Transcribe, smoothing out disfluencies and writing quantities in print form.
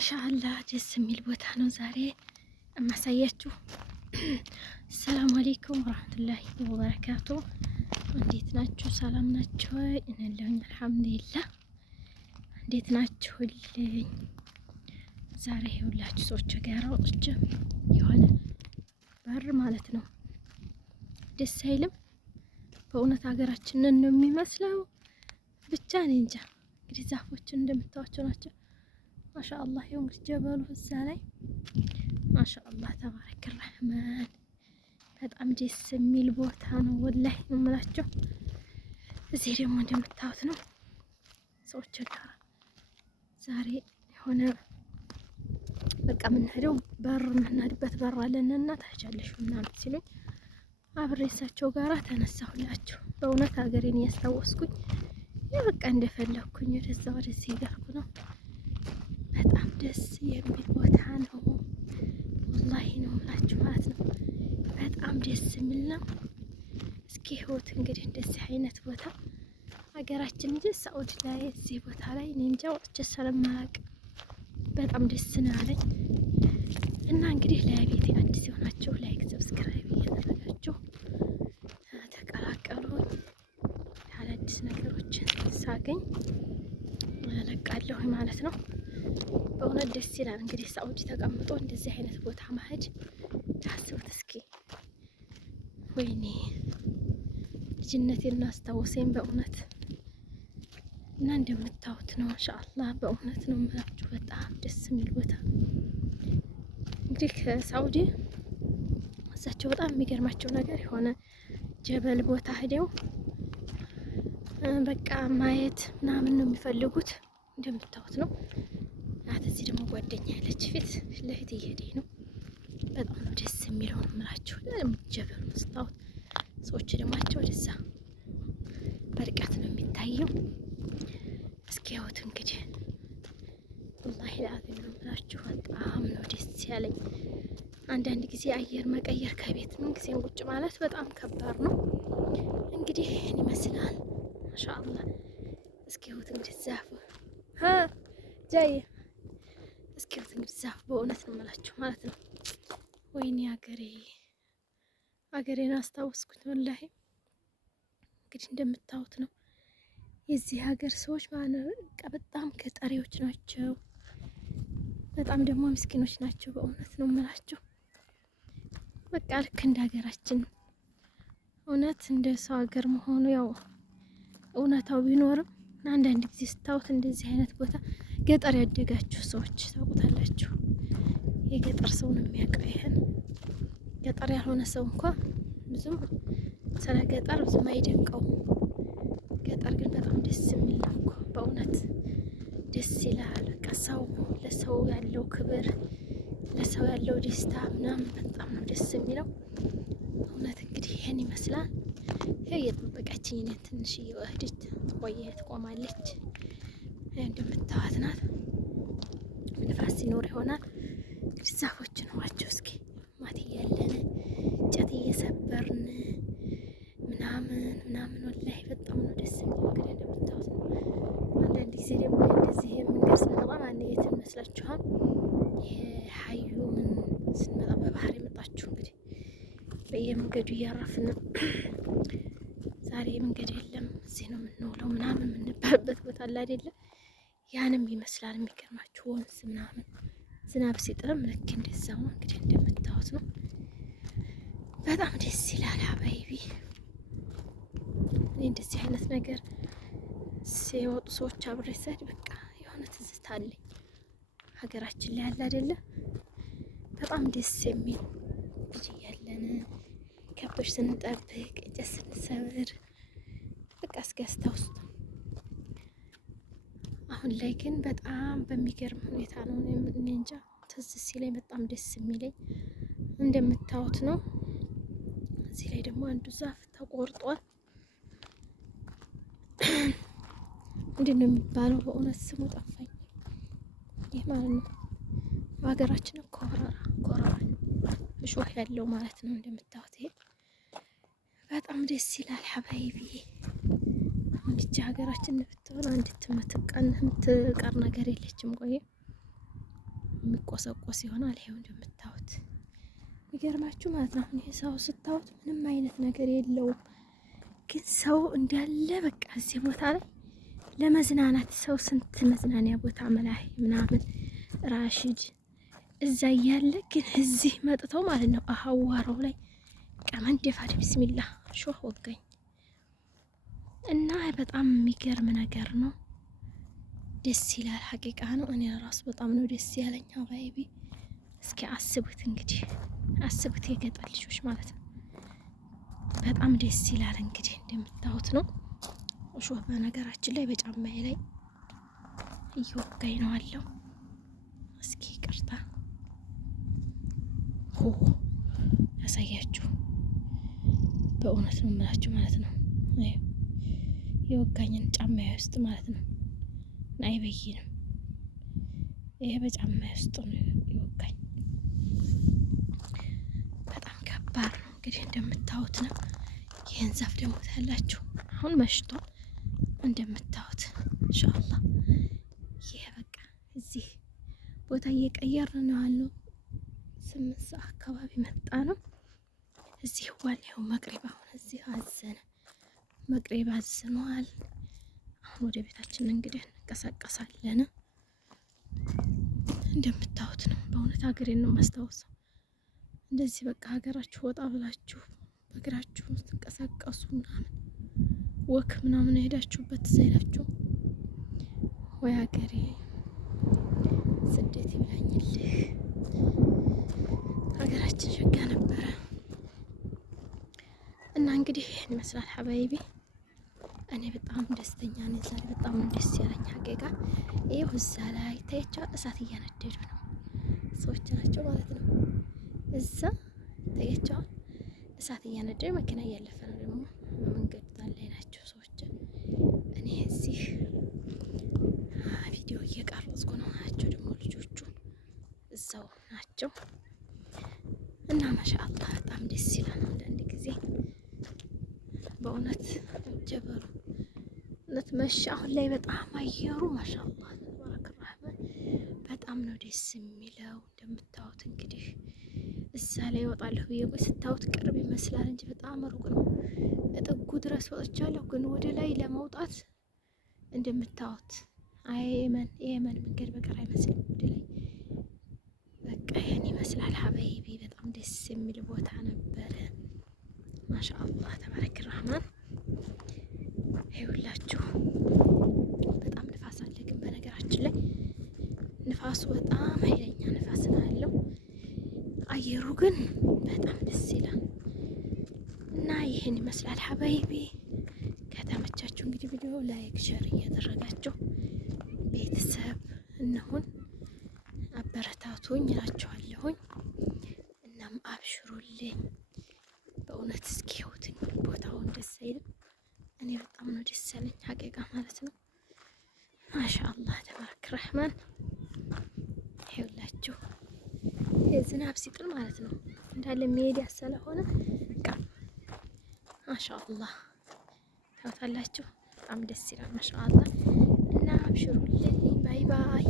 ማሻአላህ ደስ የሚል ቦታ ነው ዛሬ የማሳያችሁ። ሰላም አለይኩም ወራህመቱላሂ ወበረካቱ። እንዴት ናችሁ? ሰላም ናችሁ? እኔለሁኝ አልሐምዱሊላህ። እንዴት ናችሁልኝ? ዛሬ ሁላችሁ ሰዎች ጋር ወጥቼ የሆነ በር ማለት ነው ደስ አይልም? በእውነት ሀገራችንን ነው የሚመስለው። ብቻ እኔ እንጃ። እንግዲህ ዛፎችን እንደምታዋቸው ናቸው። ማሻአላህ ይኸው እንግዲህ ጀበሉ እዛ ላይ ማሻአላህ ተባረከ ረህማን። በጣም ደስ የሚል ቦታ ነው ወላሂ ነው የምላቸው። እዚህ ደግሞ እንደምታዩት ነው ሰዎች ጋር ዛሬ የሆነ በቃ የምንሄደው የምንሄድበት በር አለንና ታቻለሽ ምናምን ሲሉኝ አብሬ እሳቸው ጋራ ተነሳሁላችሁ። በእውነት ሀገሬን እያስታወስኩኝ በቃ እንደፈለኩኝ ወደዛ ወደዚህ እያልኩ ነው። በጣም ደስ የሚል ቦታ ነው ወላሂ ነው የምላችሁ ማለት ነው። በጣም ደስ የሚል ነው። እስኪ ህይወት እንግዲህ እንደዚህ አይነት ቦታ ሀገራችን እንጂ ሳኡዲ ላይ እዚህ ቦታ ላይ እኔ እንጃ ወጥቼ ስለማላውቅ በጣም ደስ ነው ያለኝ። እና እንግዲህ ለቤቴ አዲስ የሆናችሁ ላይክ ሰብስክራይብ እያደረጋችሁ ተቀላቀሉኝ። አዳዲስ ነገሮችን ሳገኝ እለቃለሁ ማለት ነው። በእውነት ደስ ይላል። እንግዲህ ሳኡዲ ተቀምጦ እንደዚህ አይነት ቦታ መሄድ ታስቡት እስኪ። ወይኔ ልጅነቴን አስታወሰኝ በእውነት። እና እንደምታዩት ነው ማሻአላህ በእውነት ነው የምላችሁ። በጣም ደስ የሚል ቦታ እንግዲህ ከሳኡዲ እሳቸው በጣም የሚገርማቸው ነገር የሆነ ጀበል ቦታ ሄደው በቃ ማየት ምናምን ነው የሚፈልጉት። እንደምታዩት ነው። እዚህ ደግሞ ጓደኛ ያለች ፊት ለፊት እየሄደኝ ነው። በጣም ነው ደስ የሚለው ነው የምላችሁ። ጀበል መስታወት ሰዎች ደግሞ ወደዛ በርቀት ነው የሚታየው። እስኪ ያዩት እንግዲህ ወላሂ ለአዚም ነው የምላችሁ። በጣም ነው ደስ ያለኝ። አንዳንድ ጊዜ አየር መቀየር ከቤት ምን ጊዜም ቁጭ ማለት በጣም ከባድ ነው። እንግዲህ ይህን ይመስላል ማሻአላህ። እስኪ ያዩት እንግዲህ ዛፍ ጃይ እስኪ ያዩት እንግዲህ ዛፍ በእውነት ነው የምላችሁ ማለት ነው። ወይኔ ሀገሬን አስታወስኩት ወላሂ። እንግዲህ እንደምታዩት ነው የዚህ ሀገር ሰዎች በጣም ገጠሪዎች ናቸው። በጣም ደግሞ ምስኪኖች ናቸው። በእውነት ነው የምላችሁ። በቃ ልክ እንደ ሀገራችን እውነት እንደ ሰው ሀገር መሆኑ ያው እውነታው ቢኖርም አንዳንድ ጊዜ ስታዩት እንደዚህ አይነት ቦታ ገጠር ያደጋችሁ ሰዎች ታውቁታላችሁ። የገጠር ሰው ነው የሚያውቀው ይሄን። ገጠር ያልሆነ ሰው እንኳ ብዙም ስለ ገጠር ብዙም አይደንቀውም። ገጠር ግን በጣም ደስ የሚል ነው እኮ በእውነት ደስ ይላል። በቃ ሰው ለሰው ያለው ክብር፣ ለሰው ያለው ደስታ ምናምን በጣም ነው ደስ የሚለው እውነት። እንግዲህ ይሄን ይመስላል። ይሄ እየጠበቀችኝ እኔ ትንሽ እየወህደች ትቆማለች። እንደምታዋት ናት። ንፋስ ሲኖር ይሆናል እንግዲህ ዛፎችን ዋቸው እስኪ ማት እያለን እንጨት እየሰበርን ምናምን ወላሂ በጣም ነው ደስ የሚለው። እንግዲህ እንደምታዩት ነው። አንዳንድ ጊዜ ደግሞ እንደዚህ የምንገር ስንመጣ የት ይመስላችኋል? ሀዩ ምን ስንመጣ በባህር የመጣችሁ እንግዲህ በየመንገዱ እያረፍን ዛሬ መንገድ የለም እዚህ ነው የምንውለው ምናምን የምንባልበት ቦታ አለ አይደለም? ያንም ይመስላል። የሚገርማችሁ ወንዝ ምናምን ዝናብ ሲጥልም ልክ እንደዛው ነው። እንግዲህ እንደምታዩት ነው። በጣም ደስ ይላል ሀባይቢ። እኔ እንደዚህ አይነት ነገር ሲወጡ ሰዎች አብሬ ስሄድ በቃ የሆነ ትዝታ አለኝ። ሀገራችን ላይ ያለ አይደለ? በጣም ደስ የሚል ልጅ እያለን ከብቶች ስንጠብቅ እንጨት ስንሰብር በቃ እስኪ አስታውሱት። አሁን ላይ ግን በጣም በሚገርም ሁኔታ ነው። እኔ እንጃ ትዝ ሲለኝ በጣም ደስ የሚለኝ እንደምታዩት ነው። እዚህ ላይ ደግሞ አንዱ ዛፍ ተቆርጧል። ምንድን ነው የሚባለው? በእውነት ስሙ ጠፋኝ። ይህ ማለት ነው በሀገራችን ኮረራ እሾህ ያለው ማለት ነው። እንደምታዩት ይሄ በጣም ደስ ይላል ሀባይቢ። እንግዲህ ሀገራችን ብትሆን አንዲት የምትቀር ነገር የለችም። ቆየ የሚቆሰቆስ ይሆናል። ይሄው እንደምታዩት የሚገርማችሁ ማለት ነው። ይሄ ሰው ስታዩት ምንም አይነት ነገር የለውም፣ ግን ሰው እንዳለ በቃ እዚህ ቦታ ላይ ለመዝናናት ሰው ስንት መዝናኛ ቦታ መላህ ምናምን ራሽድ እዛ እያለ ግን እዚህ መጥተው ማለት ነው አዋራው ላይ ቀመንዴ ፋድ ቢስሚላህ ሾህ ወገኝ እና በጣም የሚገርም ነገር ነው። ደስ ይላል። ሀቂቃ ነው። እኔ ራሱ በጣም ነው ደስ ያለኝ። አባይቢ እስኪ አስቡት እንግዲህ አስቡት፣ የገጠር ልጆች ማለት ነው። በጣም ደስ ይላል። እንግዲህ እንደምታዩት ነው። እሾህ በነገራችን ላይ በጫማዬ ላይ እየወጋኝ ነው አለው። እስኪ ቅርታ ያሳያችሁ። በእውነት ነው የምላችሁ ማለት ነው። የወጋኝን ጫማዬ ውስጥ ማለት ነው። አይበይንም። ይሄ በጫማዬ ውስጥ ነው የወጋኝ። በጣም ከባድ ነው። እንግዲህ እንደምታዩት ነው። ይህን ዛፍ ደግሞ ታያላችሁ። አሁን መሽቷል እንደምታዩት ኢንሻአላህ። ይሄ በቃ እዚህ ቦታ እየቀየርን ነው ያለው። 8 ሰዓት አካባቢ መጣ ነው እዚህ ዋሌው መቅሪብ። አሁን እዚህ አዘነ፣ መቅሪብ አዝኗል። አሁን ወደ ቤታችን እንግዲህ እንቀሳቀሳለን። እንደምታዩት ነው። በእውነት ሀገሬን ነው ማስታወሰው። እንደዚህ በቃ ሀገራችሁ ወጣ ብላችሁ በእግራችሁ ስትንቀሳቀሱ ምናምን ወክ ምናምን ሄዳችሁበት ዘይላችሁ ወይ ሀገሬ ስደት ይብላኝልህ። ሀገራችን ሸጋ ነበረ እና እንግዲህ ይህን ይመስላል ሀባይቢ። እኔ በጣም ደስተኛ ነኝ ዛሬ። በጣም ደስ ያለኝ ሀቂቃ። ይኸው እዛ ላይ ታያቸው እሳት እያነደዱ ነው ሰዎች ናቸው ማለት ነው። እዛ ታያቸው እሳት እያነደዱ መኪና እያለፈ ነው ደግሞ መንገድ ላይ ናቸው ሰዎች። እኔ እዚህ ቪዲዮ እየቀረጽኩ ነው። ናቸው ደግሞ ልጆቹ እዛው ናቸው እና ማሻአላህ በጣም ደስ ይላል። አንዳንድ ጊዜ በእውነት ጀበሩ እውነት መሻ አሁን ላይ በጣም አየሩ ማሻአላህ ተባረከ ረህማን በጣም ነው ደስ የሚለው። እንደምታዩት እንግዲህ እዛ ላይ እወጣለሁ ብዬ ስታዩት ቅርብ ይመስላል እንጂ በጣም ሩቅ ነው። እጥጉ ድረስ ወጥቻለሁ፣ ግን ወደ ላይ ለመውጣት እንደምታዩት የየመን መንገድ በቀር አይመስልም። ወደ ላይ በቃ ይሄን ይመስላል ሀበይቢ። በጣም ደስ የሚል ቦታ ነበረ። ማሻአላህ ተባረክ ረህማን። ይኸውላችሁ በጣም ንፋስ አለ፣ ግን በነገራችን ላይ ንፋሱ በጣም ኃይለኛ ንፋስ ነው ያለው። አየሩ ግን በጣም ደስ ይላል እና ይህን ይመስላል ሀባይቢ። ከተመቻችሁ እንግዲህ ቪዲዮ ላይክ ሸር እያደረጋችሁ ቤተሰብ እንሁን፣ አበረታቱኝ እላችኋለሁኝ። እናም አብሽሩልኝ በእውነት። እስኪ ህይወትን ቦታውን ደስ አይልም? እኔ በጣም ነው ደስ ያለኝ ሀቂቃ ማለት ነው። ማሻአላህ ተባረክ ረህማን። ይኸውላችሁ የዝናብ ሲጥል ማለት ነው እንዳለ ሜዳ ስለሆነ በቃ ማሻአላህ ታውታላችሁ። በጣም ደስ ይላል ማሻአላህ። እና አብሽሩልኝ። ባይ ባይ።